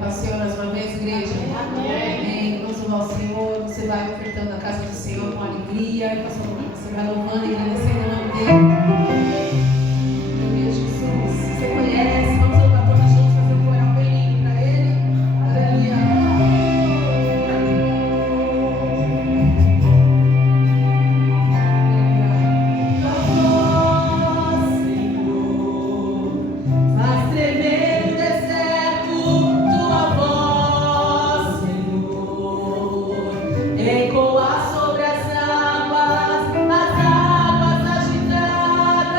Pastor, mais uma vez, igreja. Amém. Vamos louvar o Senhor. Você vai ofertando a casa do Senhor com alegria. Você vai louvando e agradecendo o nome dele. Meu Jesus, você conhece. Vamos louvar todos juntos, fazer um coral bem lindo para ele. Aleluia. Ecoar sobre as águas agitadas.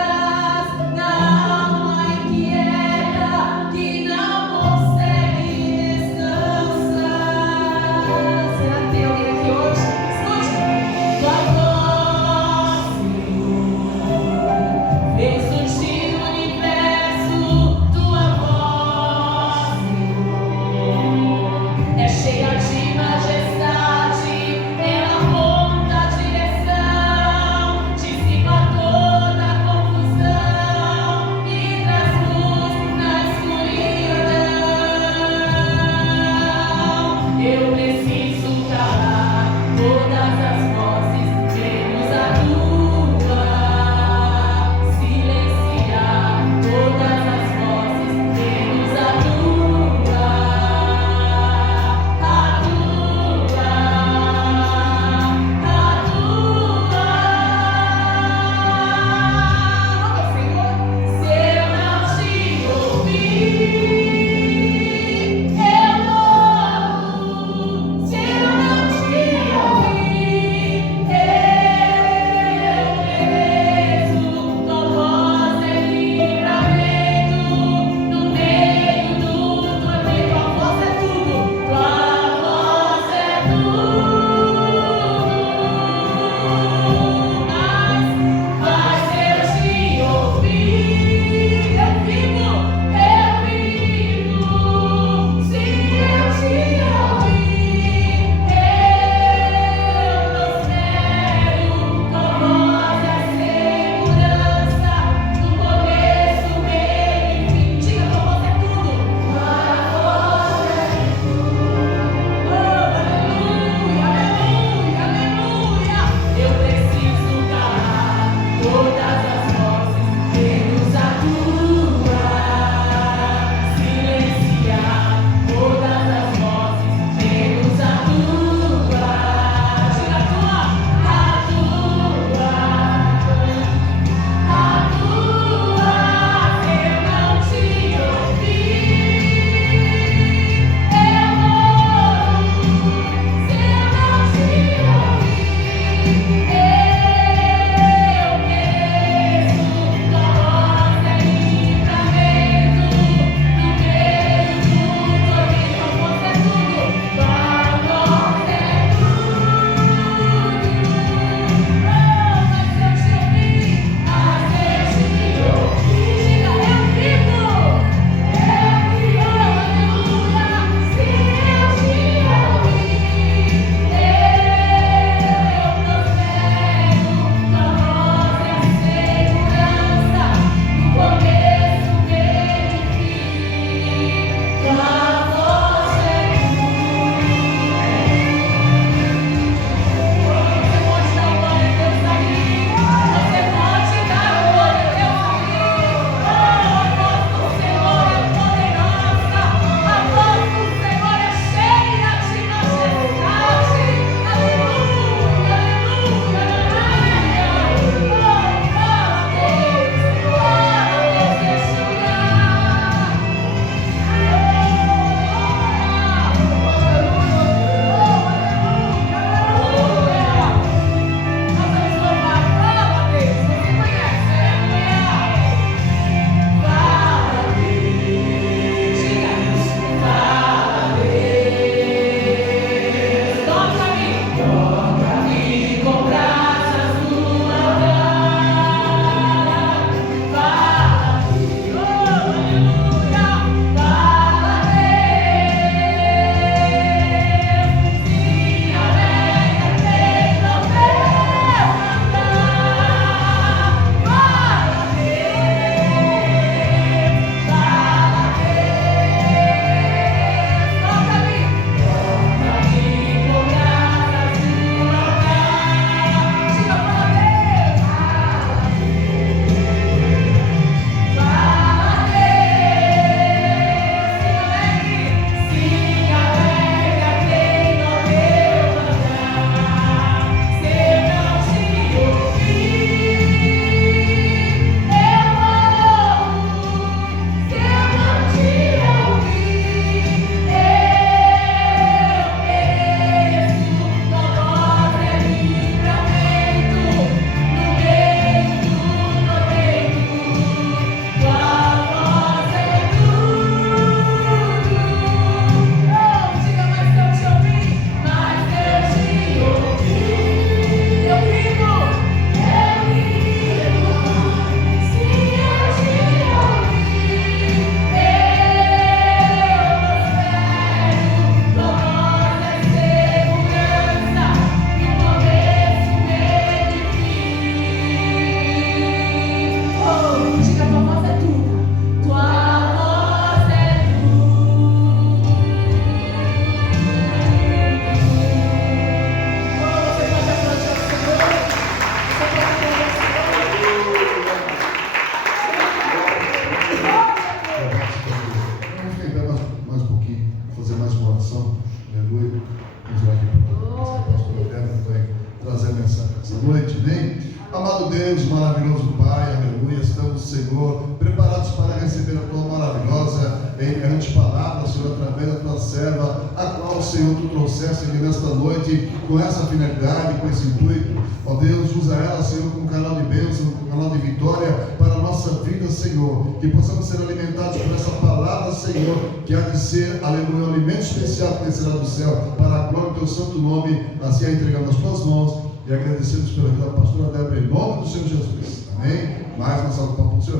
Deus maravilhoso Pai, aleluia, estamos, Senhor, preparados para receber a Tua maravilhosa e inerrante palavra, Senhor, através da Tua serva, a qual, Senhor, Tu trouxeste aqui nesta noite, com essa finalidade, com esse intuito. Ó Deus, usa ela, Senhor, como canal de bênção, como canal de vitória para a nossa vida, Senhor, que possamos ser alimentados por essa palavra, Senhor, que há de ser, aleluia, um alimento especial que descerá do céu, para a glória do Teu santo nome. Assim a entregamos nas Tuas mãos e agradecemos pela vida da pastora Débora, em nome do Senhor Jesus. Amém? Mais uma salva de palmas para o Senhor.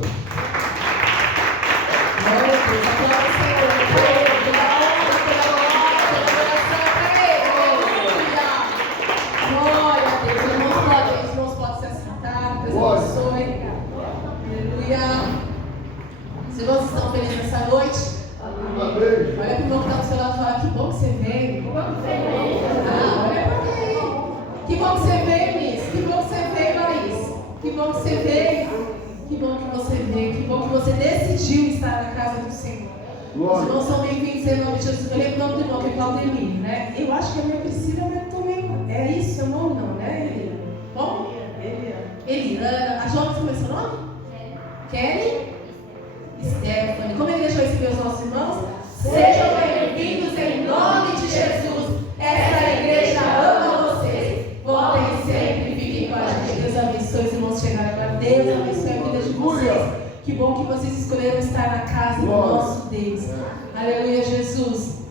Glória a Deus, aplauda o Senhor. Glória a Deus. Os irmãos podem se assentar. Deus abençoe. Aleluia. Os irmãos estão felizes nessa noite? Olha para o irmão que está do seu lado e fala: que bom que você veio. Olha para mim. Que bom que você veio, Miss. Que bom que você veio, Laís. Que bom que você veio. Que bom que você veio. Que bom que você decidiu estar na casa do Senhor. Os irmãos são bem-vindos em nome de Jesus. Eu lembro o nome do irmão, que é Claudemir, né? Eu acho que a minha Priscila também. É isso seu nome, não, né, Eliana? Bom? Eliana. A jovem, como é seu nome? Kelly? Stephanie. Como a igreja vai receber os nossos irmãos? Sejam bem-vindos em nome de Jesus. Essa igreja ama vocês. Voltem sempre e fiquem com a gente. Deus abençoe os irmãos chegarem agora. Deus abençoe a vida de vocês. Que bom que vocês escolheram estar na casa do nosso Deus. Aleluia, Jesus.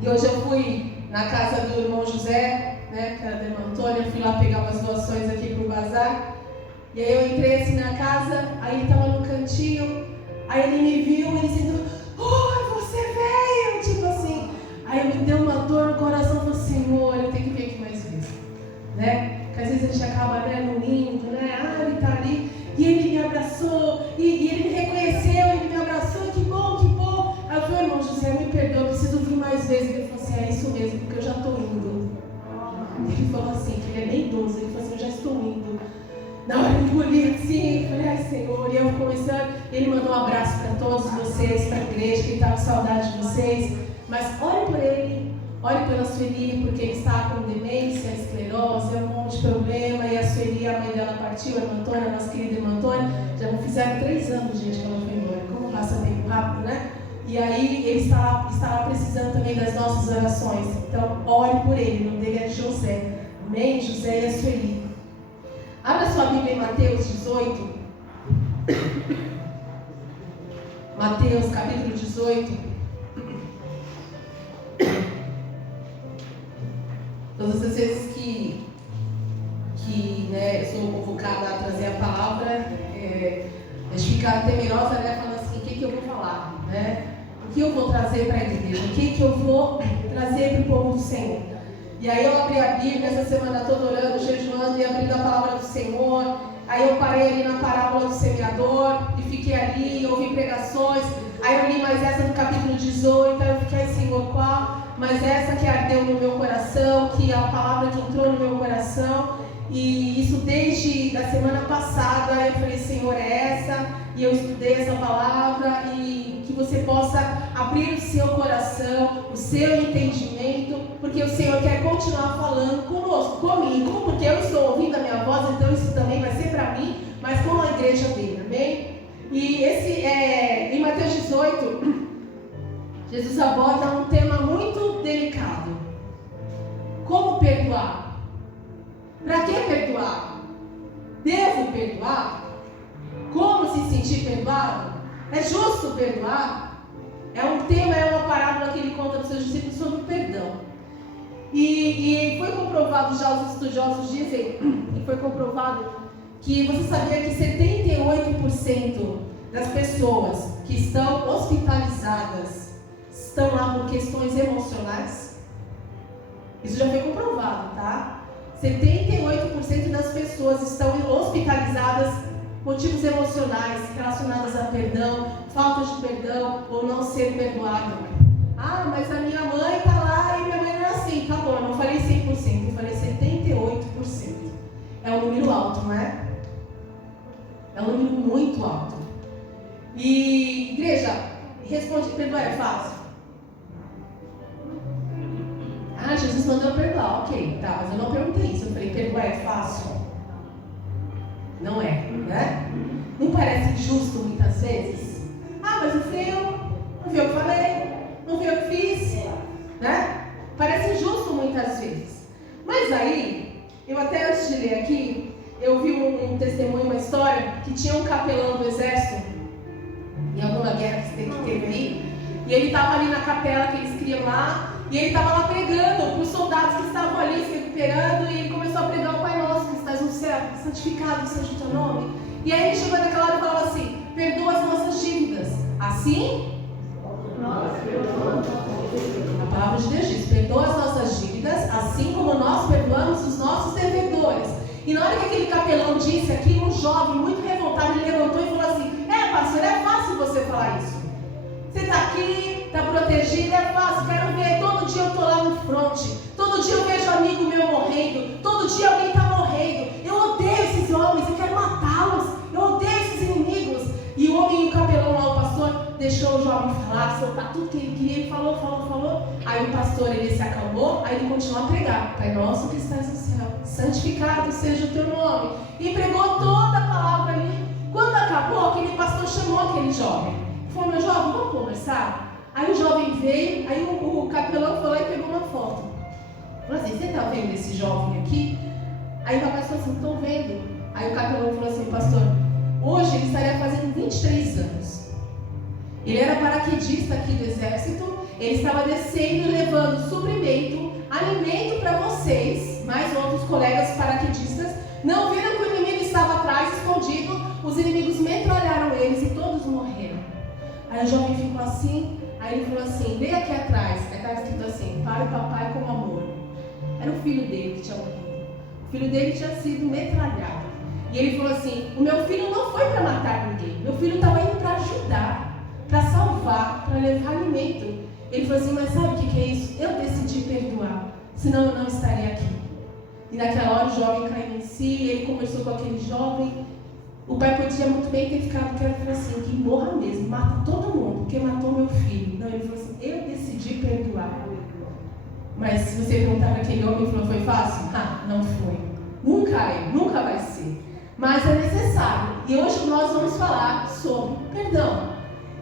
E hoje eu fui na casa do irmão José, né, que era da irmã Antônia. Fui lá pegar umas doações aqui pro bazar. E aí eu entrei assim na casa, aí ele estava no cantinho. Aí ele me viu, ele sentou: oi, você veio! Tipo assim. Aí me deu uma dor no coração, eu falei: Senhor, eu tenho que vir aqui mais vezes, né? Porque às vezes a gente acaba, né, no lindo, né? Ah, ele tá ali. E ele me abraçou, e ele me reconheceu, ele me abraçou, que bom, que bom. Aí eu falei: irmão José, me perdoa, eu preciso vir mais vezes. Ele falou assim: é isso mesmo, porque eu já estou indo. Ele falou assim, que ele é bem idoso, ele falou assim: eu já estou indo. Na hora eu engoli assim, falei: ai, Senhor. E eu começando, ele mandou um abraço para todos vocês, para a igreja, que ele estava com saudade de vocês. Mas ore por ele, ore pela Sueli, porque ele está com demência, esclerose, um monte de problema. E a Sueli, a mãe dela partiu, a irmã Antônia, a nossa querida irmã Antônia, já não fizeram 3 anos, gente, que ela foi embora. Como passa tempo rápido, né? E aí ele estava precisando também das nossas orações. Então, ore por ele, o nome dele é José. Amém? José e a Sueli. Abra sua Bíblia em Mateus 18. Mateus capítulo 18. Todas as vezes que né, eu sou convocada a trazer a palavra, a gente fica temerosa, né, falando assim: o que eu vou falar, né? O que eu vou trazer para a igreja? O que eu vou trazer para o povo do Senhor? E aí eu abri a Bíblia essa semana toda orando, jejuando e abrindo a palavra do Senhor. Aí eu parei ali na parábola do semeador e fiquei ali, ouvi pregações. Aí eu li mais essa no capítulo 18, aí eu fiquei: Senhor, qual? Mas essa que ardeu no meu coração, que a palavra que entrou no meu coração. E isso desde a semana passada. Aí eu falei: Senhor, é essa. E eu estudei essa palavra, e que você possa abrir o seu coração, o seu entendimento, porque o Senhor quer continuar falando conosco, comigo, porque eu estou ouvindo a minha voz, então isso também vai ser para mim, mas com a igreja dele, amém? E em Mateus 18, Jesus aborda um tema muito delicado: como perdoar? Para que perdoar? Devo perdoar? Como se sentir perdoado? É justo perdoar? É um tema, é uma parábola que ele conta para os seus discípulos sobre o perdão. E foi comprovado, já os estudiosos dizem, e foi comprovado que você sabia que 78% das pessoas que estão hospitalizadas estão lá por questões emocionais? Isso já foi comprovado, tá? 78% das pessoas estão hospitalizadas por motivos emocionais relacionados a perdão, falta de perdão ou não ser perdoado. Ah, mas a minha mãe está lá e minha mãe não é assim. Tá bom, eu não falei 100%, eu falei 78%. É um número alto, não é? É um número muito alto. E, igreja, responde: perdoar é fácil? Ah, Jesus mandou perdoar, ok, tá, mas eu não perguntei isso. Eu falei: perdoar é fácil? Não é, né? Não parece justo muitas vezes? Ah, mas não fui eu que falei, não fui eu que fiz, né? Parece injusto muitas vezes. Mas aí, eu até antes de ler aqui, eu vi um testemunho, uma história, que tinha um capelão do exército, em alguma guerra que teve aí, e ele estava ali na capela que eles criam lá, e ele estava lá pregando para os soldados que estavam ali se recuperando, e ele começou a pregar o Pai Nosso, que estás no céu, santificado seja o teu nome. E aí ele chegou naquela hora e falava assim: perdoa as nossas dívidas, assim a palavra de Deus diz: perdoa as nossas dívidas, assim como nós perdoamos os nossos devedores. E na hora que aquele capelão disse aqui, um jovem muito revoltado, ele levantou e falou assim: pastor, é fácil você falar isso. Você está aqui, está protegido, é fácil, quero ver. Todo dia eu estou lá no fronte, todo dia eu vejo amigo meu morrendo, todo dia alguém está morrendo. Eu odeio esses homens, eu quero matá-los, eu odeio esses inimigos. E o homem e o capelão lá, o pastor, deixou o jovem falar, soltar tudo que ele queria. Ele falou. Aí o pastor, ele se acalmou, aí ele continuou a pregar: Pai nosso que estás no céu, santificado seja o teu nome. E pregou toda a palavra ali. Quando acabou, aquele pastor chamou aquele jovem. Falou: meu jovem, vamos conversar? Aí o jovem veio, aí o capelão foi lá e pegou uma foto. Falou assim: você está vendo esse jovem aqui? Aí o rapaz falou assim: estou vendo. Aí o capelão falou assim: pastor, hoje ele estaria fazendo 23 anos. Ele era paraquedista aqui do exército. Ele estava descendo e levando suprimento, alimento para vocês, mais outros colegas paraquedistas. Não viram que o inimigo estava atrás, escondido. Os inimigos metralharam eles e todos morreram. Aí o jovem ficou assim. Aí ele falou assim: vem aqui atrás. Aí estava escrito assim: para o papai com amor. Era o filho dele que tinha morrido. O filho dele tinha sido metralhado. E ele falou assim: o meu filho não foi para matar ninguém. Meu filho estava indo para ajudar, para salvar, para levar alimento. Ele falou assim: mas sabe o que é isso? Eu decidi perdoar, senão eu não estaria aqui. E naquela hora o jovem caiu em si, ele conversou com aquele jovem. O pai podia muito bem ter ficado quieto e falou assim: que morra mesmo, mata todo mundo, porque matou meu filho. Não, ele falou assim: eu decidi perdoar. Mas se você perguntar para aquele homem, ele falou: foi fácil? Não foi. Nunca vai ser. Mas é necessário. E hoje nós vamos falar sobre perdão.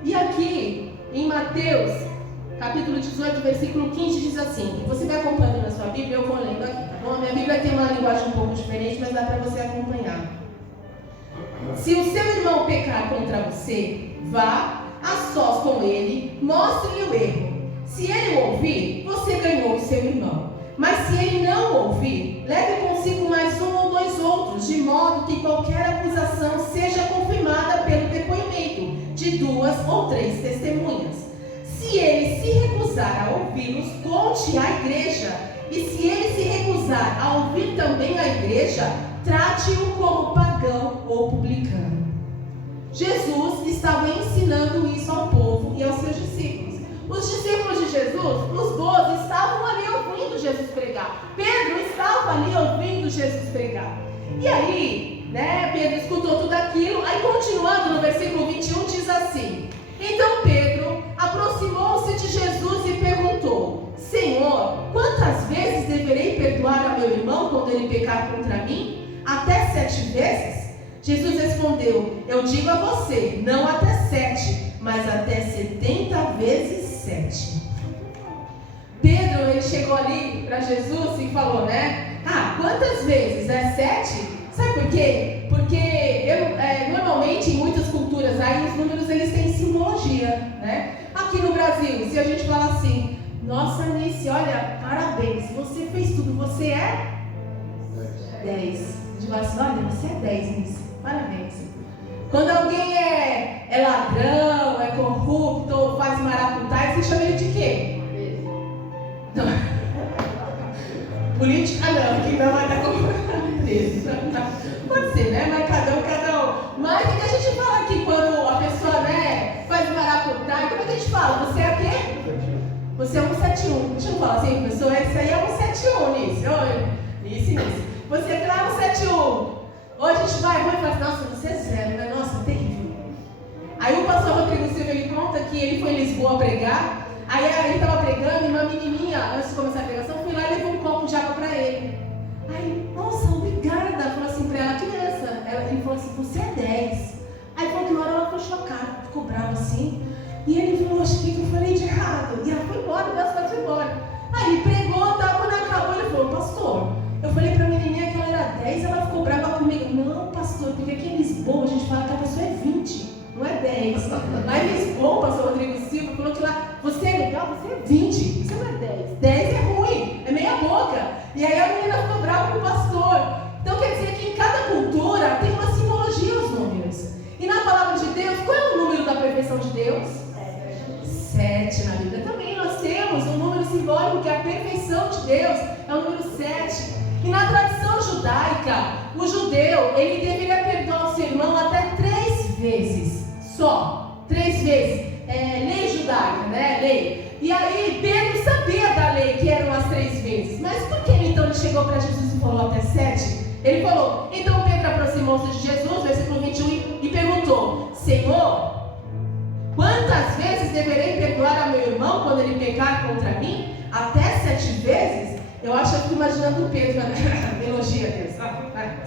E aqui, em Mateus, capítulo 18, versículo 15, diz assim. Você vai acompanhando na sua Bíblia, eu vou lendo aqui, tá bom? A minha Bíblia tem uma linguagem um pouco diferente, mas dá para você acompanhar. Se o seu irmão pecar contra você, vá a sós com ele, mostre-lhe o erro. Se ele o ouvir, você ganhou o seu irmão. Mas se ele não o ouvir, leve consigo mais um ou dois outros, de modo que qualquer acusação seja confirmada pelo depoimento de 2 ou 3 testemunhas. Se ele se recusar a ouvi-los, conte à igreja. E se ele se recusar a ouvir também a igreja, trate-o como pagão ou publicano. Jesus estava ensinando isso ao povo e aos seus discípulos. Os discípulos de Jesus, os 12, estavam ali ouvindo Jesus pregar. Pedro estava ali ouvindo Jesus pregar. E aí, Pedro escutou tudo aquilo. Aí, continuando no versículo 21, diz assim: então Pedro aproximou-se de Jesus e perguntou: Senhor, quantas vezes deverei perdoar a meu irmão quando ele pecar contra mim? Até 7 vezes? Jesus respondeu: eu digo a você, não até 7, mas até 70 vezes 7. Pedro, ele chegou ali para Jesus e falou, quantas vezes? 7? Sabe por quê? Porque normalmente em muitas culturas aí os números eles têm simbologia, Aqui no Brasil, se a gente fala assim: nossa, Anice, olha, parabéns, você fez tudo, você é 10. A gente fala assim: olha, você é 10, Anice, parabéns. Quando alguém é ladrão, é corrupto, ou faz maracutaia, você chama ele de quê? Não. Política não, que não vai dar como preso. Pode ser, mas cada um. Mas o que a gente fala aqui quando a pessoa faz maracutaia? Como é que a gente fala? Você é o quê? Você é 171. Deixa eu falar assim, pessoa, isso aí é 171, Nisso. Isso. Você é lá 171. Hoje a gente vai e fala assim: nossa, você é 0, Nossa, terrível. Aí o pastor Rodrigo Silva, ele conta que ele foi em Lisboa pregar. Aí ele estava pregando e uma menininha, antes de começar a pregação, foi lá e levou um copo de água para ele. Aí, nossa, obrigada. Falou assim para ela: criança. Ele falou você é 10. Aí falou que na hora ela ficou chocada, ficou brava assim. E ele falou, acho que eu falei de errado. E ela foi embora, Deus foi embora. Aí ele pregou, tá, quando acabou, ele falou, pastor, eu falei pra menininha que ela era 10, ela ficou brava comigo. Não, pastor, porque aqui em Lisboa a gente fala que a pessoa é 20, não é 10. Lá em Lisboa, o pastor Rodrigo Silva falou que lá, você é legal, você é 20, você não é 10. 10 é ruim, é meia boca. E aí a menina ficou brava com o pastor. Então quer dizer que em cada cultura tem uma simbologia os números. E na palavra de Deus, qual é o número da perfeição de Deus? 7. Na Bíblia também nós temos um número simbólico que é a perfeição de Deus, é o número 7. E na tradição judaica, o judeu, ele deveria perdoar o seu irmão até 3 vezes, só, 3 vezes, lei judaica, né, lei. E aí Pedro sabia da lei que eram as 3 vezes, mas por que então ele chegou para Jesus e falou até 7? Ele falou, então Pedro aproximou-se de Jesus, versículo 21, e perguntou, Senhor, quantas vezes deverei perdoar a meu irmão quando ele pecar contra mim? Até 7 vezes? Eu acho que eu fico imaginando o Pedro, elogia Deus,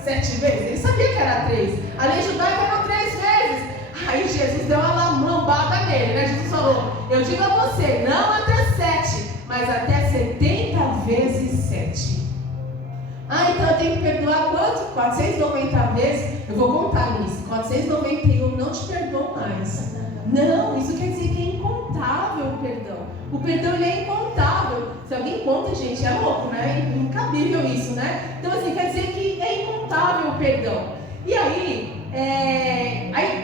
7 vezes? Ele sabia que era 3. A lei judaica eram 3 vezes. Aí Jesus deu uma mambada nele, né? Jesus falou, eu digo a você, não até 7, mas até 70 vezes 7. Então eu tenho que perdoar quanto? 490 vezes? Eu vou contar nisso. 491, não te perdoo mais. Não, isso quer dizer que é incontável o perdão. O perdão ele é incontável. Se alguém conta, gente, é louco, né? É incabível isso, né? Então assim, quer dizer que é incontável o perdão. E aí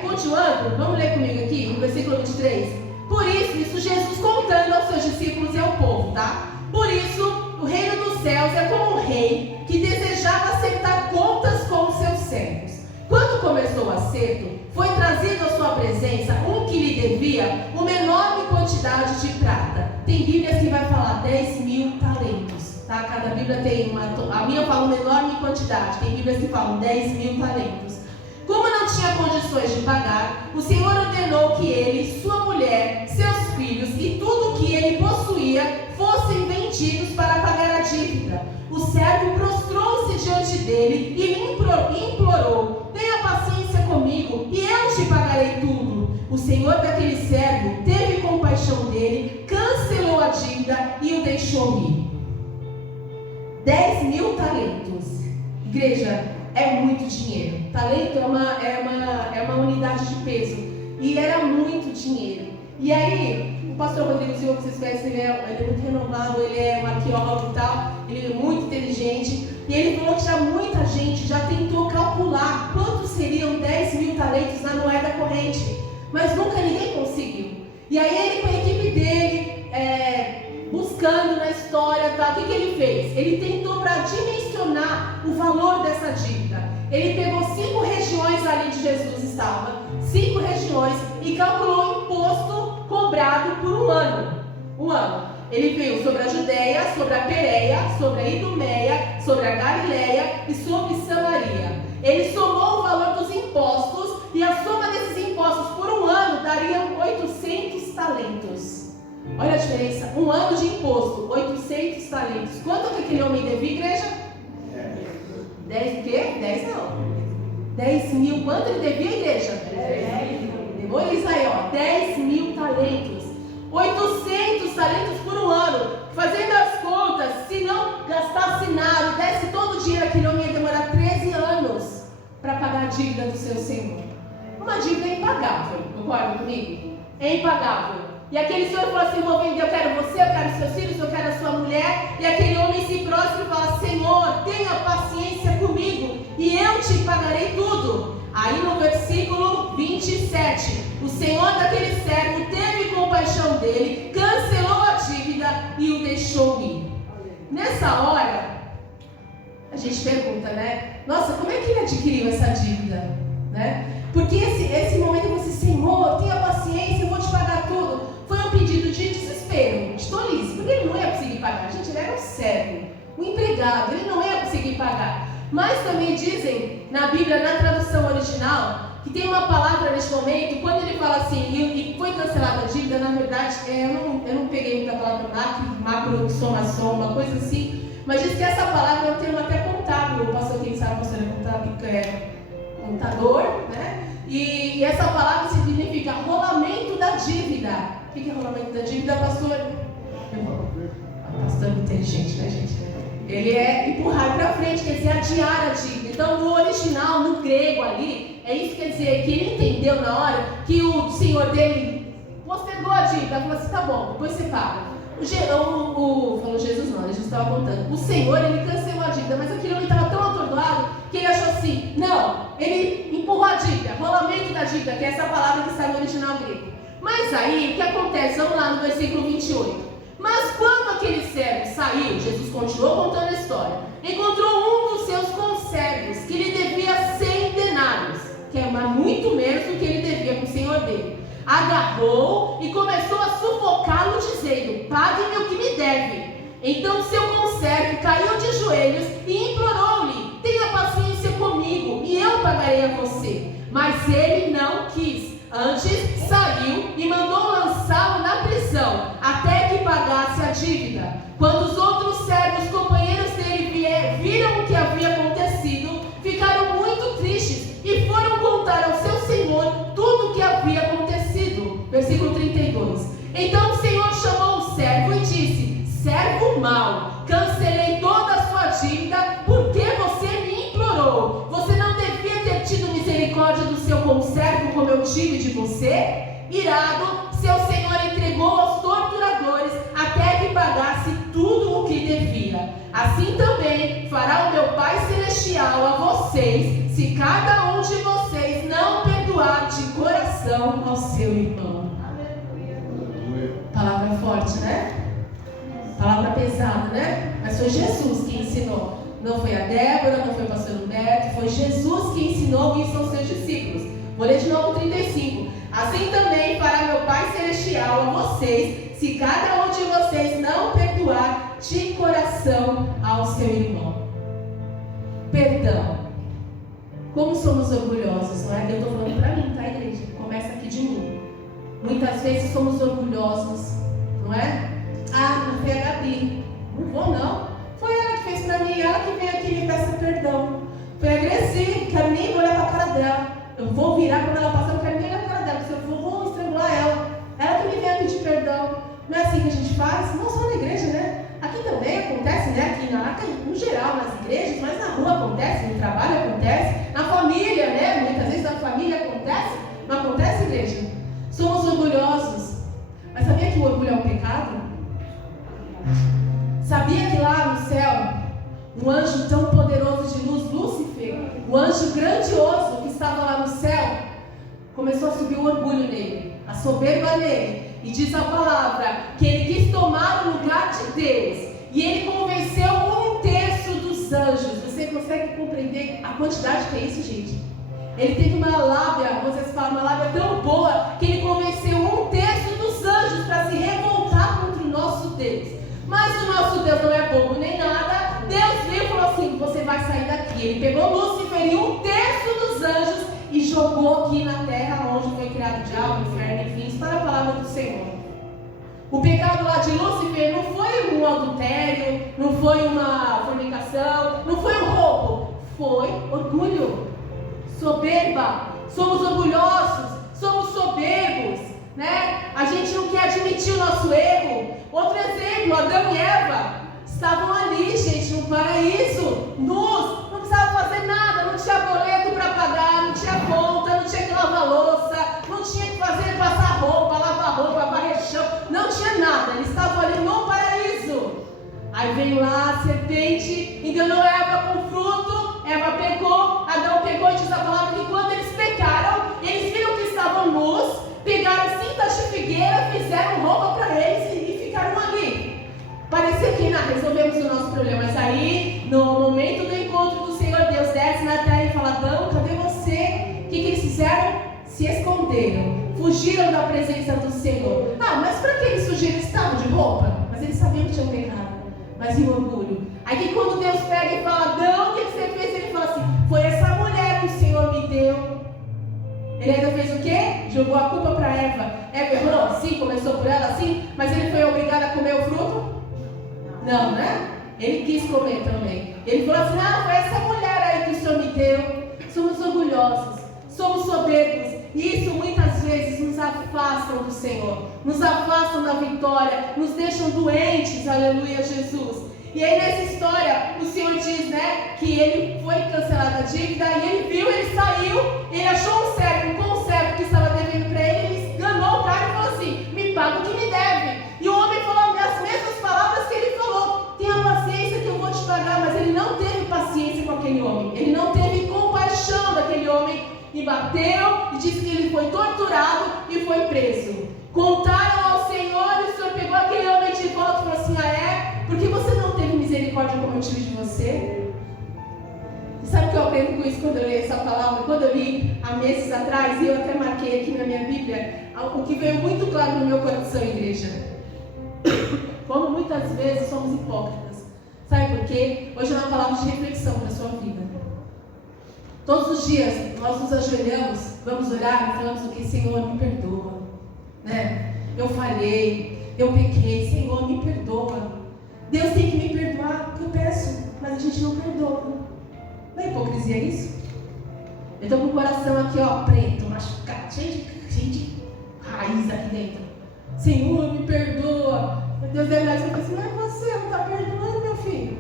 continuando, vamos ler comigo aqui, no versículo 23. Por isso Jesus contando aos seus discípulos e ao povo, tá? Por isso, o reino dos céus é como um rei que desejava acertar contas com os seus servos. Quando começou o acerto, foi trazido à sua presença um que lhe devia uma enorme quantidade de prata. Tem Bíblias que vai falar 10.000 talentos, tá? Cada Bíblia tem a minha fala uma enorme quantidade, tem Bíblias que falam 10.000 talentos. Como não tinha condições de pagar, o Senhor ordenou que ele, sua mulher, seus filhos e tudo o que ele possuía fossem vendidos para pagar a dívida. O servo prostrou-se diante dele e lhe implorou, tenha paciência comigo e eu te pagarei tudo. O Senhor daquele servo teve compaixão dele, cancelou a dívida e o deixou ir. 10.000 talentos. Igreja, é muito dinheiro. Talento é uma unidade de peso. E era muito dinheiro. E aí, o pastor Rodrigo Silva, vocês conhecem, ele é muito renovado, ele é um arqueólogo e tal, ele é muito inteligente. E ele falou que já muita gente já tentou calcular quanto seriam 10.000 talentos na moeda corrente, mas nunca ninguém conseguiu. E aí ele, com a equipe dele, buscando na história, tal, o que ele fez? Ele tentou para dimensionar o valor dessa dívida. Ele pegou 5 regiões ali de Jesus estava, 5 regiões, e calculou o imposto cobrado por um ano. Ele veio sobre a Judéia, sobre a Pérea, sobre a Idumeia, sobre a Galileia e sobre Samaria. Ele somou o valor dos impostos e a soma desses impostos por um ano daria 800 talentos. Olha a diferença, um ano de imposto, 800 talentos. Quanto que aquele homem devia, igreja? 10 o quê? 10 não. 10.000, quanto ele devia, igreja? 10. Olha isso aí, ó, 10.000 talentos. 800 talentos por um ano. Fazendo as contas, se não gastasse nada, desse todo o dinheiro, aquele homem ia demorar 13 anos para pagar a dívida do seu senhor. Uma dívida impagável, concorda comigo? É impagável. E aquele senhor falou assim, vou vender, eu quero você, eu quero seus filhos, eu quero a sua mulher. E aquele homem se prostra e fala, Senhor, tenha paciência comigo e eu te pagarei tudo. Aí no versículo 27, o Senhor daquele servo teve compaixão dele, cancelou a dívida e o deixou ir. Nessa hora, a gente pergunta, né? Nossa, como é que ele adquiriu essa dívida? Né? Porque esse momento você, Senhor, tenha paciência, eu vou te pagar tudo. Foi um pedido de desespero, de tolice, porque ele não ia conseguir pagar. Gente, ele era um servo, um empregado, ele não ia conseguir pagar. Mas também dizem na Bíblia, na tradução original, que tem uma palavra neste momento, quando ele fala assim, e foi cancelada a dívida, na verdade, eu não peguei muita palavra macro, somação, uma coisa assim, mas diz que essa palavra é um termo até contábil, o pastor, quem sabe, o pastor é contábil, contador, né? E essa palavra significa rolamento da dívida. O que é rolamento da dívida, pastor? Pastor inteligente, né, gente? Ele é empurrar para frente, quer dizer, adiar a dívida. Então, no original, no grego ali, é isso que quer dizer, que ele entendeu na hora que o senhor dele postergou a dívida. Falou assim, tá bom, depois você paga. Falou Jesus não, Jesus estava contando. O Senhor, ele cancelou a dívida, mas aquilo estava tão atordoado que ele achou assim, não, ele empurrou a dívida, rolamento da dívida, que é essa palavra que está no original grego. Mas aí, o que acontece? Vamos lá no versículo 28. Mas quando aquele servo saiu, Jesus continuou contando a história, encontrou um dos seus conservos que lhe devia 100 denários, que é muito menos do que ele devia com o senhor dele. Agarrou e começou a sufocá-lo, dizendo, pague-me o que me deve. Então seu conservo caiu de joelhos e implorou-lhe, tenha paciência comigo e eu pagarei a você. Mas ele não quis. Antes saiu e mandou lançá-lo na prisão, até que pagasse a dívida. Quando os outros servos, companheiros dele, viram o que havia acontecido, ficaram muito tristes e foram contar ao seu senhor tudo o que havia acontecido. Versículo 32. Então o senhor chamou o servo e disse, servo mau, cancelei toda a sua dívida porque você me implorou. Você não devia ter tido misericórdia do seu conservo como eu tive de você? Irado, seu senhor entregou aos torturadores até que pagasse tudo o que devia. Assim também fará o meu Pai Celestial a vocês, se cada um de vocês não perdoar de coração ao seu irmão. Palavra forte, né? Palavra pesada, né? Mas foi Jesus que ensinou. Não foi a Débora, não foi o pastor Humberto, foi Jesus que ensinou e são seus discípulos. Vou ler de novo o 35. Assim também fará meu Pai Celestial a vocês, se cada um de vocês não perdoar de coração ao seu irmão. Perdão. Como somos orgulhosos, não é? Eu estou falando para mim, tá, igreja? Começa aqui de mim. Muitas vezes somos orgulhosos, não é? Ah, não foi a Gabi. Não vou não. Foi ela que fez para mim, ela que veio aqui me peça perdão. Foi agressivo, quero nem olhar para a cara dela. Eu vou virar quando ela passar, eu quero nem olhar para a cara dela, porque se eu for, vou estrangular ela. Ela que me veio pedir perdão. Não é assim que a gente faz? Não só na igreja, né? Aqui também acontece, né? Aqui no geral, nas igrejas, mas na rua acontece, no trabalho acontece, na família, né? Muitas vezes na família acontece. Não acontece, igreja? Somos orgulhosos. Mas sabia que o orgulho é um pecado? Sabia que lá no céu, um anjo tão poderoso de luz, Lúcifer, o anjo grandioso que estava lá no céu, começou a subir o orgulho nele, a soberba nele, e diz a palavra que ele quis tomar o lugar de Deus, e ele convenceu 1/3 dos anjos. Você consegue compreender a quantidade que é isso, gente? Ele teve uma lábia, vocês falam, uma lábia tão boa, que ele convenceu 1/3 dos anjos para se revoltar contra o nosso Deus. Mas o nosso Deus não é bobo nem nada. Deus veio e falou assim, você vai sair daqui. Ele pegou Lúcifer e 1/3 dos anjos e jogou aqui na terra, onde foi criado o diabo, o inferno, enfim, isso para a palavra do Senhor. O pecado lá de Lúcifer não foi um adultério, não foi uma fornicação, não foi um roubo, foi orgulho, soberba. Somos orgulhosos, somos soberbos, né? A gente não quer admitir o nosso erro. Outro exemplo, Adão e Eva estavam ali, gente, no paraíso, nus, não precisavam fazer nada, não tinha boleto para pagar, não tinha conta, não tinha que lavar louça, não tinha que fazer, passar roupa, lavar roupa, varrer chão, não tinha nada, eles estavam ali no paraíso. Aí veio lá a serpente, enganou Eva com fruto, Eva pecou, Adão pecou, e diz a palavra que quando eles pecaram, eles viram que estavam nus, pegaram cintas de figueira, fizeram roupa para eles e ficaram ali. Parecia que resolvemos o nosso problema, mas aí, no momento do encontro do Senhor, Deus desce na terra e fala, Adão, cadê você? O que eles fizeram? Se esconderam, fugiram da presença do Senhor. Ah, mas para que eles fugiram? Eles estavam de roupa, mas eles sabiam que tinham pecado. Mas e o orgulho? Aí que quando Deus pega e fala, Adão, o que você fez? Ele fala assim, foi essa mulher que o Senhor me deu. Ele ainda fez o quê? Jogou a culpa para Eva. Eva errou? Sim, começou por ela, sim. Mas ele foi obrigado a comer o fruto? Não, né? Ele quis comer também. Ele falou assim, foi essa mulher aí que o Senhor me deu. Somos orgulhosos, somos soberbos, e isso muitas vezes nos afastam do Senhor, nos afastam da vitória, nos deixam doentes, aleluia, Jesus. E aí nessa história, o Senhor diz, né, que ele foi cancelada a dívida, e ele viu, ele saiu, ele achou um conservo que estava devendo para ele, ele enganou o cara e falou assim, me paga o que me deve. E o homem falou as mesmas palavras que ele falou, tenha paciência que eu vou te pagar, mas ele não teve paciência com aquele homem, ele não teve compaixão daquele homem, e bateu, e disse que ele foi torturado e foi preso. Contaram ao Senhor, e o Senhor pegou aquele homem de volta e falou assim, porque você não teve misericórdia como eu tive de você? E sabe o que eu aprendo com isso quando eu leio essa palavra? Quando eu li há meses atrás, e eu até marquei aqui na minha Bíblia, o que veio muito claro no meu coração, igreja. Como muitas vezes somos hipócritas. Sabe por quê? Hoje é uma palavra de reflexão para a sua vida. Todos os dias nós nos ajoelhamos, vamos orar e falamos o que? Senhor, me perdoa. Né? Eu falhei, eu pequei, Senhor, me perdoa. Deus tem que me perdoar, eu peço, mas a gente não perdoa. Não é hipocrisia isso? Eu estou com o coração aqui, ó, preto, machucado, cheio de raiz aqui dentro. Senhor, me perdoa. Deus deve olhar e falar assim, mas você não está perdoando, meu filho.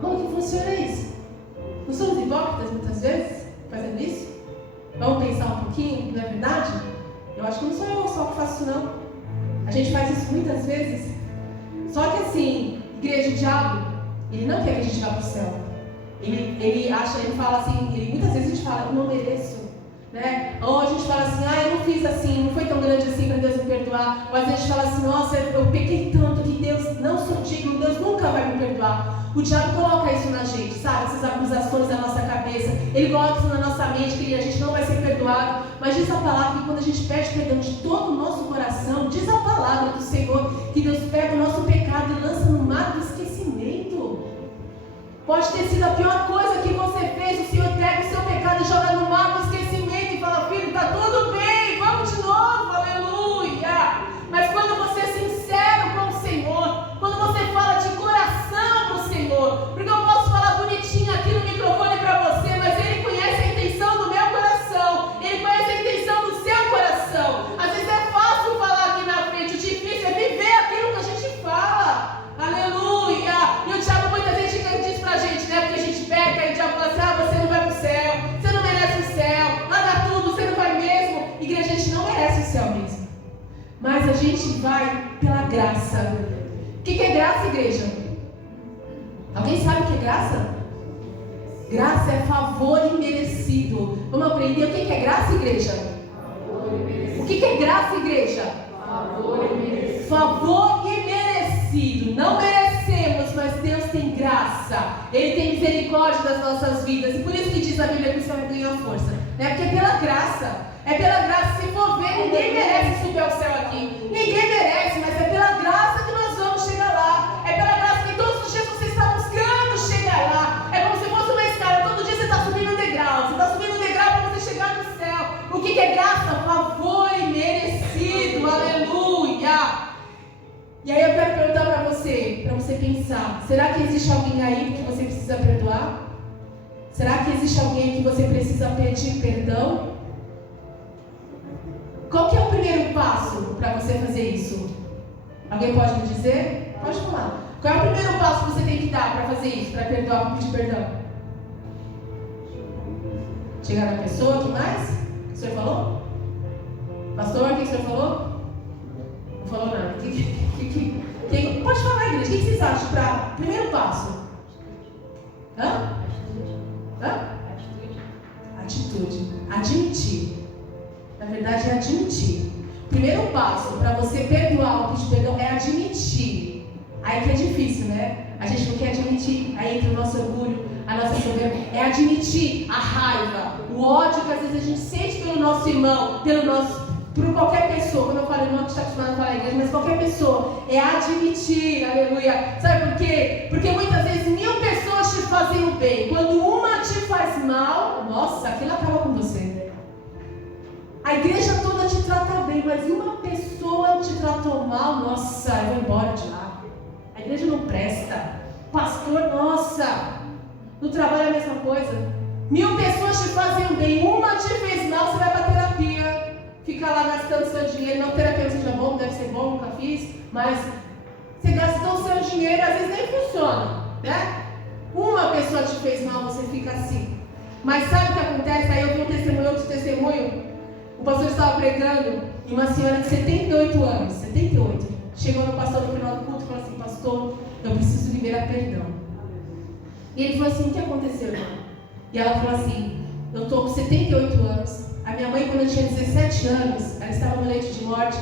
Como que funciona isso? Não somos hipócritas muitas vezes, fazendo isso? Vamos pensar um pouquinho, não é verdade? Eu acho que não sou eu só que faço isso, não. A gente faz isso muitas vezes. Só que assim, igreja, o diabo, ele não quer que a gente vá para o céu. Ele fala assim, muitas vezes a gente fala, eu não mereço, né? Ou a gente fala assim, eu não fiz assim, não foi tão grande assim para Deus me perdoar. Ou às vezes a gente fala assim, nossa, eu pequei tanto que Deus não sou digno, Deus nunca vai me perdoar. O diabo coloca isso na gente, sabe? Essas acusações na nossa cabeça. Ele coloca isso na nossa mente, que a gente não vai ser perdoado. Mas diz a palavra que quando a gente pede perdão de todo o nosso coração, diz a palavra do Senhor, que Deus pega o nosso pecado e lança no mar do esquecimento. Pode ter sido a pior coisa que você fez, o Senhor pega o seu pecado e joga no mar do esquecimento e fala, filho, está tudo bem, vamos de novo, aleluia. Mas quando você é sincero com o Senhor, quando você fala de coração para o Senhor, porque eu posso falar bonitinho aqui no microfone para você, mas Ele conhece a intenção do meu coração, Ele conhece a intenção do seu coração. Às vezes é fácil falar aqui na frente, o difícil é viver aquilo que a gente fala, aleluia. E o diabo muitas vezes diz pra gente, né, porque a gente peca e o diabo fala assim, você não vai pro céu, você não merece o céu, larga tudo, você não vai mesmo. Igreja, a gente não merece o céu mesmo, mas a gente vai pela graça. O que é graça, igreja? Alguém sabe o que é graça? Graça é favor imerecido. Vamos aprender o que é graça, igreja? O que é graça, igreja? Favor imerecido. Não merecemos, mas Deus tem graça. Ele tem misericórdia das nossas vidas. E por isso que diz a Bíblia que o Senhor ganha força. Né? Porque é pela graça. É pela graça. Se for ver, ninguém merece subir ao céu aqui. Ninguém merece, mas é pela graça que nós vamos chegar lá. É pela graça que todos os dias você está buscando chegar lá. É como se fosse uma escada. Todo dia você está subindo um degrau. Você está subindo um degrau para você chegar no céu. O que é graça? Favor imerecido. Aleluia. E aí eu quero perguntar para você pensar. Será que existe alguém aí que você precisa perdoar? Será que existe alguém que você precisa pedir perdão? Qual que é o primeiro passo para você fazer isso? Alguém pode me dizer? Pode falar. Qual é o primeiro passo que você tem que dar para fazer isso? Para perdoar, para pedir perdão? Chegar na pessoa, o que mais? O que o senhor falou? Pastor, o que o senhor falou? Não falou nada. Pode falar, igreja. O que vocês acham para primeiro passo? Atitude. Admitir. Na verdade é admitir. O primeiro passo para você perdoar ou pedir perdão é admitir. Aí que é difícil, né? A gente não quer admitir. Aí entra o nosso orgulho, a nossa soberba. É admitir a raiva, o ódio que às vezes a gente sente pelo nosso irmão, por qualquer pessoa. Quando eu falo irmão, que está acostumado a falar igreja, mas qualquer pessoa. É admitir, aleluia. Sabe por quê? Porque muitas vezes 1000 pessoas te fazem o bem. Quando uma te faz mal, nossa, aquilo acaba com você. A igreja toda te trata bem, mas uma pessoa te tratou mal, nossa, eu vou embora de lá. A igreja não presta. Pastor, nossa. No trabalho é a mesma coisa. 1000 pessoas te faziam bem, uma te fez mal, você vai para terapia, fica lá gastando seu dinheiro. Não, terapia não seja bom, deve ser bom, nunca fiz, mas você gastou o seu dinheiro, às vezes nem funciona, né? Uma pessoa te fez mal, você fica assim. Mas sabe o que acontece? Aí eu vi um testemunho, outro testemunho. O pastor estava pregando e uma senhora de 78 anos, 78, chegou no pastor no final do culto e falou assim: pastor, eu preciso liberar perdão. E ele falou assim: o que aconteceu, irmão? E ela falou assim: eu estou com 78 anos, a minha mãe, quando eu tinha 17 anos, ela estava no leito de morte,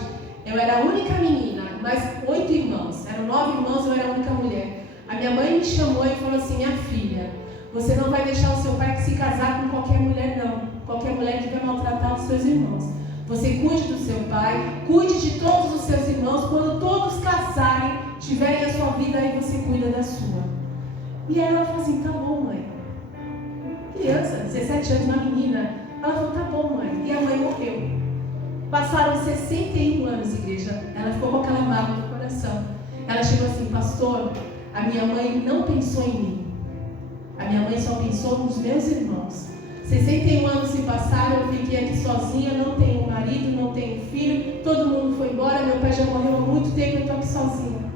eu era a única menina, mais 8 irmãos, eram 9 irmãos, eu era a única mulher. A minha mãe me chamou e falou assim: minha filha, você não vai deixar o seu pai se casar com qualquer mulher, não. Qualquer mulher que vai maltratar os seus irmãos. Você cuide do seu pai, cuide de todos os seus irmãos. Quando todos casarem, tiverem a sua vida, aí você cuida da sua. E aí ela falou assim: tá bom, mãe. Criança, 17 anos, uma menina. Ela falou: tá bom, mãe. E a mãe morreu. Passaram 61 anos, igreja. Ela ficou com aquela mágoa no coração. Ela chegou assim: pastor, a minha mãe não pensou em mim. A minha mãe só pensou nos meus irmãos. 61 anos se passaram, eu fiquei aqui sozinha, não tenho marido, não tenho filho, todo mundo foi embora, meu pai já morreu há muito tempo, eu estou aqui sozinha.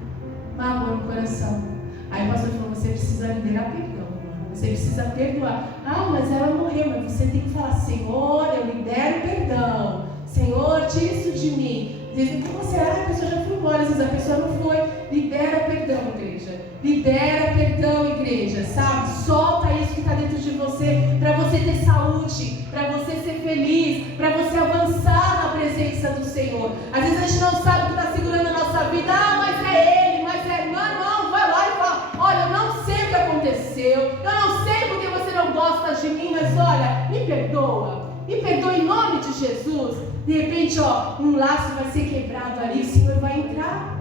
Mágoa no coração. Aí o pastor falou: você precisa liberar perdão, você precisa perdoar. Ah, mas ela morreu, mas você tem que falar: Senhor, eu libero perdão. Senhor, tira isso de mim. Dizem: como você a pessoa já foi embora, às vezes a pessoa não foi. Libera perdão, igreja. Libera perdão, igreja, sabe? Solta isso que está dentro de você, para você ter saúde, para você ser feliz, para você avançar na presença do Senhor. Às vezes a gente não sabe o que está segurando a nossa vida. Ah, mas é ele, mas é... Não, vai lá e fala: olha, eu não sei o que aconteceu, eu não sei porque você não gosta de mim, mas olha, me perdoa em nome de Jesus. De repente, um laço vai ser quebrado ali, o Senhor vai entrar.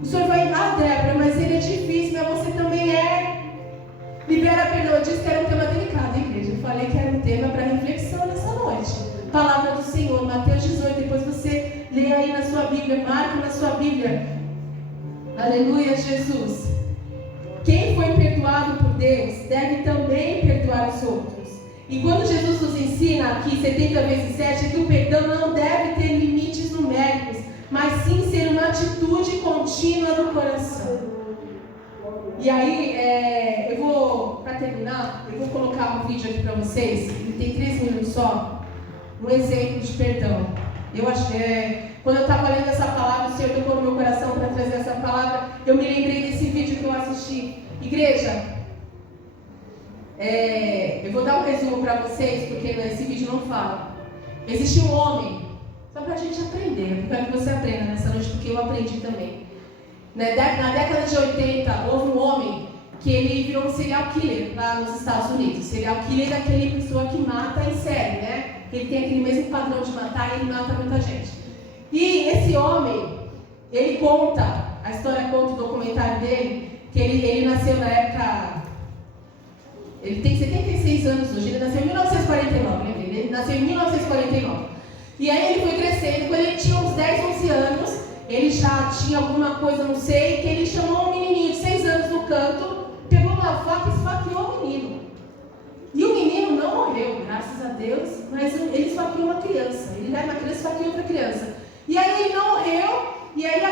O Senhor vai entrar, Débora, mas ele é difícil, mas você também é. Libera perdão. Eu disse que era um tema delicado, igreja. Eu falei que era um tema para reflexão nessa noite. Palavra do Senhor, Mateus 18. Depois você lê aí na sua Bíblia, marca na sua Bíblia. Aleluia, Jesus. Quem foi perdoado por Deus deve também perdoar os outros. E quando Jesus nos ensina aqui, 70 vezes 7, é que o perdão não deve ter limites numéricos, mas sim ser uma atitude contínua no coração. E aí, eu vou, para terminar, eu vou colocar um vídeo aqui para vocês, ele tem 3 minutos só, um exemplo de perdão. Eu achei, quando eu estava lendo essa palavra, o Senhor tocou no meu coração para trazer essa palavra, eu me lembrei desse vídeo que eu assisti. Igreja, eu vou dar um resumo para vocês, porque esse vídeo não fala. Existe um homem, só para a gente aprender, eu quero que você aprenda nessa noite, porque eu aprendi também. Na década de 80, houve um homem que ele virou um serial killer lá nos Estados Unidos. Serial killer é aquele pessoa que mata em série, né? Ele tem aquele mesmo padrão de matar e ele mata muita gente. E esse homem, ele conta, a história conta o documentário dele, que ele nasceu na época... Ele tem 76 anos hoje, ele nasceu em 1949, né? Ele nasceu em 1949. E aí ele foi crescendo, quando ele tinha uns 10, 11 anos, ele já tinha alguma coisa, não sei, que ele chamou um menininho de 6 anos no canto, pegou uma faca e esfaqueou o menino. E o menino não morreu, graças a Deus, mas ele esfaqueou uma criança. Ele era uma criança e esfaqueou outra criança. E aí ele não morreu, e aí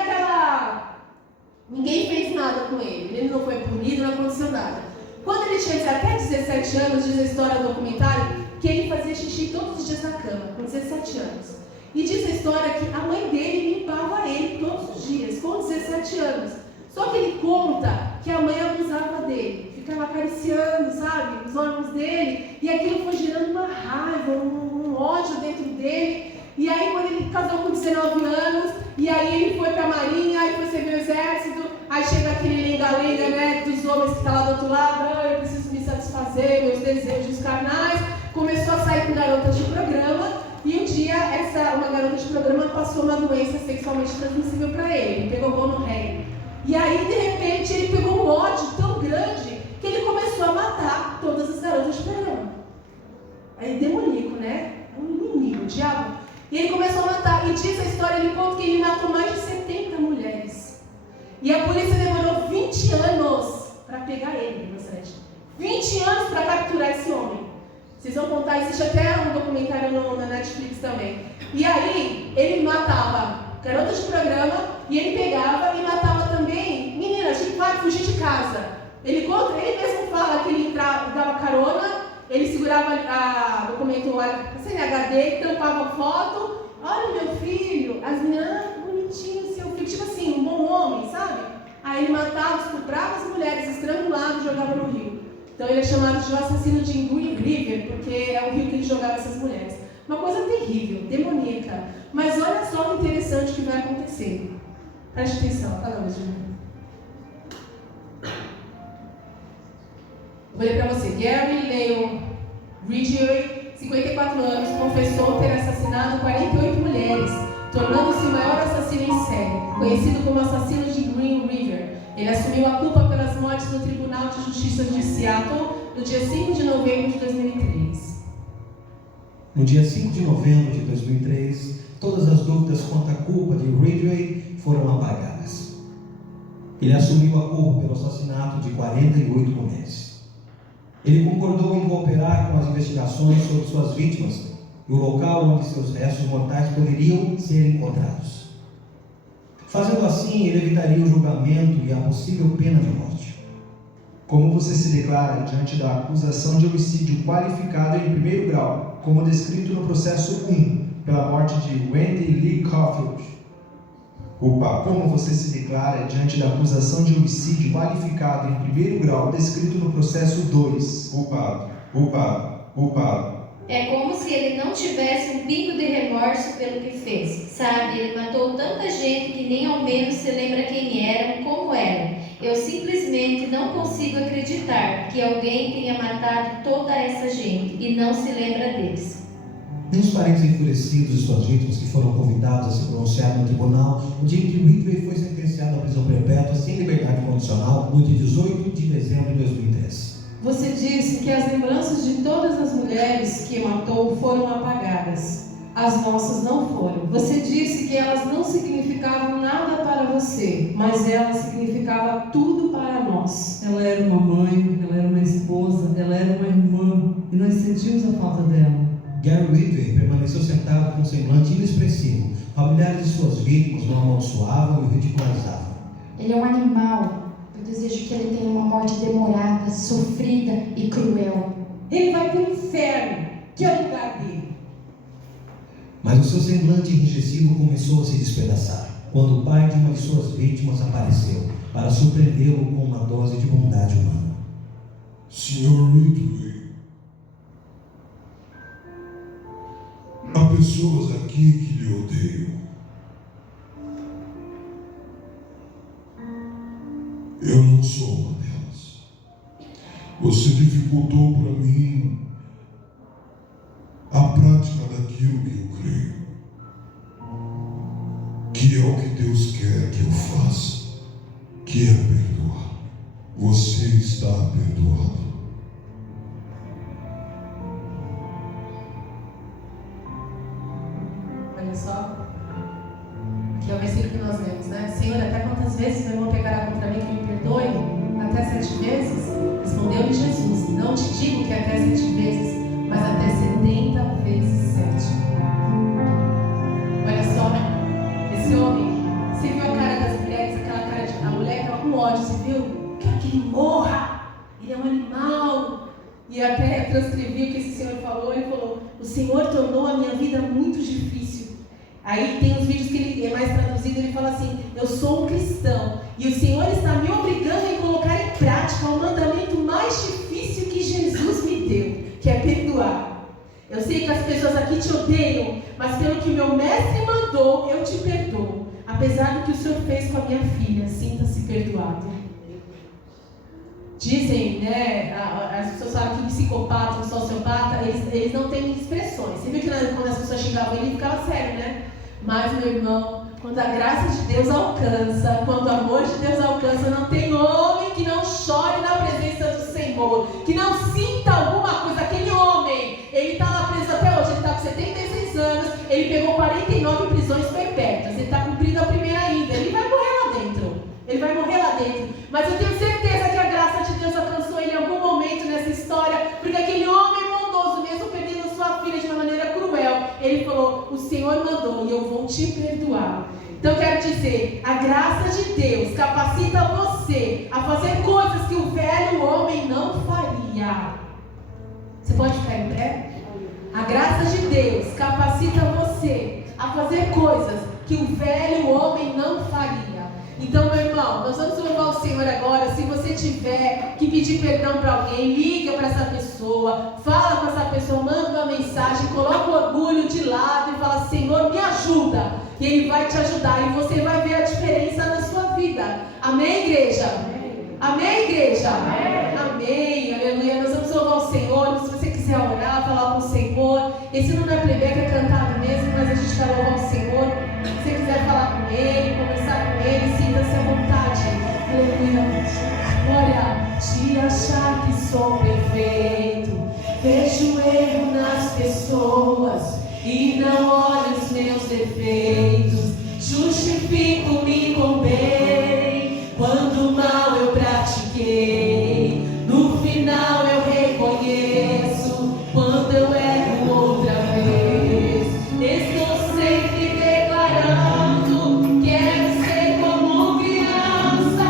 ninguém fez nada com ele. Ele não foi punido, não aconteceu nada. Quando ele tinha até 17 anos, diz a história do documentário, que ele fazia xixi todos os dias na cama, com 17 anos. E diz a história que a mãe dele limpava ele todos os dias, com 17 anos. Só que ele conta que a mãe abusava dele, ficava acariciando, sabe, os órgãos dele, e aquilo foi gerando uma raiva, um ódio dentro dele. E aí quando ele casou com 19 anos, e aí ele foi para a marinha, aí foi servir o exército, aí chega aquele lenga-lenga, né, dos homens que está lá do outro lado: eu preciso me satisfazer, meus desejos carnais. Começou a sair com garotas de programa, e um dia uma garota de programa passou uma doença sexualmente transmissível para ele pegou gonorreia. E aí de repente ele pegou um ódio tão grande que ele começou a matar todas as garotas de programa. É demoníaco, né? É um inimigo, o diabo. E ele começou a matar, e diz a história, ele conta que ele matou mais de 70 mulheres. E a polícia demorou 20 anos para pegar ele, 20 anos para capturar esse homem. Vocês vão contar, existe até um documentário na Netflix também. E aí, ele matava garotas de programa e ele pegava e matava também meninas que vai fugir de casa. Ele mesmo fala que ele dava carona, ele segurava documento CNHD, tampava foto. Olha meu filho, as meninas, bonitinho seu filho, tipo assim, um bom homem, sabe? Aí ele matava, estuprava as mulheres, estrangulava e jogava no rio. Então ele é chamado de assassino de Green River, porque é o rio que ele jogava essas mulheres. Uma coisa terrível, demoníaca. Mas olha só que interessante que vai acontecer. Preste atenção, fala hoje. Vou ler para você. Gary Leon Ridgway, 54 anos, confessou ter assassinado 48 mulheres, tornando-se o maior assassino em série, conhecido como assassino de Green River. Ele assumiu a culpa pelas mortes no Tribunal de Justiça de Seattle no dia 5 de novembro de 2003. No dia 5 de novembro de 2003, todas as dúvidas quanto à culpa de Ridgway foram apagadas. Ele assumiu a culpa pelo assassinato de 48 mulheres. Ele concordou em cooperar com as investigações sobre suas vítimas e o local onde seus restos mortais poderiam ser encontrados. Fazendo assim, ele evitaria o julgamento e a possível pena de morte. Como você se declara diante da acusação de homicídio qualificado em primeiro grau, como descrito no processo 1, pela morte de Wendy Lee Caulfield? Opa, como você se declara diante da acusação de homicídio qualificado em primeiro grau, descrito no processo 2? É como se ele não tivesse um pingo de remorso pelo que fez. Sabe, ele matou tanta gente que nem ao menos se lembra quem eram, como eram. Eu simplesmente não consigo acreditar que alguém tenha matado toda essa gente e não se lembra deles. Nem os parentes enfurecidos de suas vítimas que foram convidados a se pronunciar no tribunal no dia em que Ridgway foi sentenciado à prisão perpétua sem liberdade condicional no dia 18 de dezembro de 2003. Você disse que as lembranças de todas as mulheres que matou foram apagadas. As nossas não foram. Você disse que elas não significavam nada para você, mas ela significava tudo para nós. Ela era uma mãe, ela era uma esposa, ela era uma irmã, e nós sentimos a falta dela. Gary Ridgway permaneceu sentado com um semblante inexpressivo. Familiares de suas vítimas o amaldiçoavam e o ridicularizavam. Ele é um animal. Eu desejo que ele tenha uma morte demorada, sofrida e cruel. Ele vai para o inferno, que é o lugar dele. Mas o seu semblante enrijecido começou a se despedaçar, quando o pai de uma de suas vítimas apareceu, para surpreendê-lo com uma dose de bondade humana. Sr. Ridgway, há pessoas aqui que lhe odeiam. Eu não sou uma delas. Você dificultou para mim a prática daquilo que eu creio, que é o que Deus quer que eu faça, que é perdoar. Você está perdoado. Olha só, aqui é o versículo que nós lemos, né? Senhor, até quantas vezes meu irmão pegará contra mim que me perdoe? Até 7 vezes? Respondeu-lhe Jesus, não te digo que até 7 vezes, mas até 70 vezes 7. Olha só, esse homem, você viu a cara das mulheres, aquela cara de... A mulher estava com ódio, você viu? Quero que ele morra, ele é um animal. E até transcrevi o que esse senhor falou, ele falou, o Senhor tornou a minha vida muito difícil. Aí tem uns vídeos que ele é mais traduzido, ele fala assim, eu sou um cristão, e o Senhor está me obrigando a colocar em prática o mandamento mais difícil que Jesus me deu, que é perdoar. Eu sei que as pessoas aqui te odeiam, mas pelo que meu mestre mandou, eu te perdoo. Apesar do que o Senhor fez com a minha filha, sinta-se perdoado. Dizem, né, as pessoas falam que psicopata, um sociopata, eles não têm expressões. Você viu que quando as pessoas xingavam ele, ficava sério, né? Mas, meu irmão, quando a graça de Deus alcança, quando o amor de Deus alcança, não tem homem que não chore na presença do Senhor, que não sinta alguma coisa. Aquele homem, ele está lá preso até hoje, ele está com 76 anos, ele pegou 49 prisões perpétuas, ele está cumprindo a primeira ainda, ele vai morrer lá dentro, mas eu tenho certeza que a graça de Deus alcançou ele em algum momento nessa mandou e eu vou te perdoar. Então eu quero dizer, a graça de Deus capacita você a fazer coisas que o velho homem não faria. Você pode ficar em pé? A graça de Deus capacita você a fazer coisas que o velho homem não faria. Então, meu irmão, nós vamos louvar o Senhor agora. Se você tiver que pedir perdão para alguém, liga para essa pessoa, fala com essa pessoa, manda uma mensagem, coloca o orgulho de lado e fala: Senhor, me ajuda. E Ele vai te ajudar e você vai ver a diferença na sua vida. Amém, igreja? Amém, igreja? Amém. Aleluia. Nós vamos louvar o Senhor. Se você quiser orar, falar com o Senhor. Esse não é playback, é cantado mesmo, mas a gente vai louvar o Senhor. Se você quiser falar com Ele, conversar com Ele, sinta-se à vontade. Aleluia. Glória. De achar que sou perfeito, vejo erro nas pessoas e não olho os meus defeitos. Justifico-me com bem quando o mal eu pratiquei. No final eu reconheço quando eu erro outra vez. Estou sempre declarando, quero ser como criança,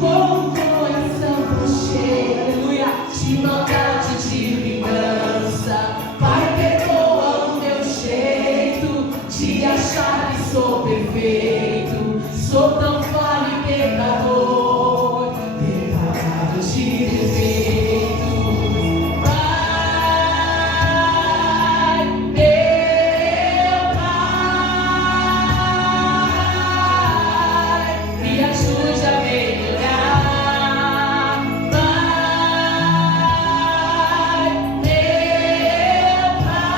com o coração cheio, aleluia, de maldade, de vingança. Pai, perdoa o meu jeito de achar que sou perfeito. Sou tão falho e pecador, preparado de defeitos. Pai, meu Pai, me ajude a melhorar. Pai, meu Pai,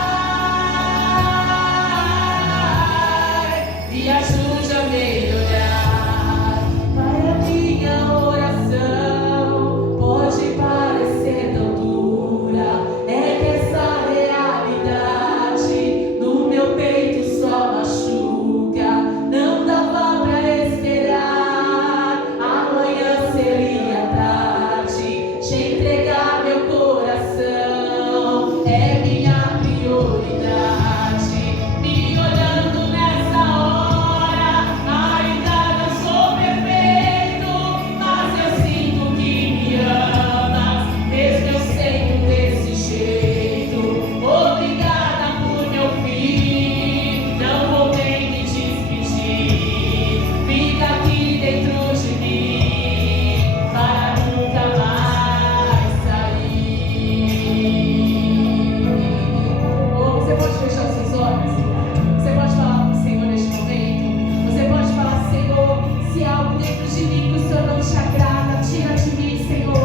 me ajude a melhorar. Pai, a minha oração pode parecer tão dura, é que essa realidade no meu peito só machuca. Não dava pra esperar, amanhã seria tarde. Te entregar meu coração é minha prioridade. Me olhando nessa hora, ainda não sou perfeito, mas eu sinto que me amas, mesmo eu sendo desse jeito. Obrigada por meu fim, não vou nem me despedir. Fica aqui dentro de mim para nunca mais sair. Ou você pode fechar os seus olhos? Você pode falar com o Senhor neste momento? Você pode falar: Senhor, se há algo dentro de mim que o Senhor não te agrada, tira de mim, Senhor.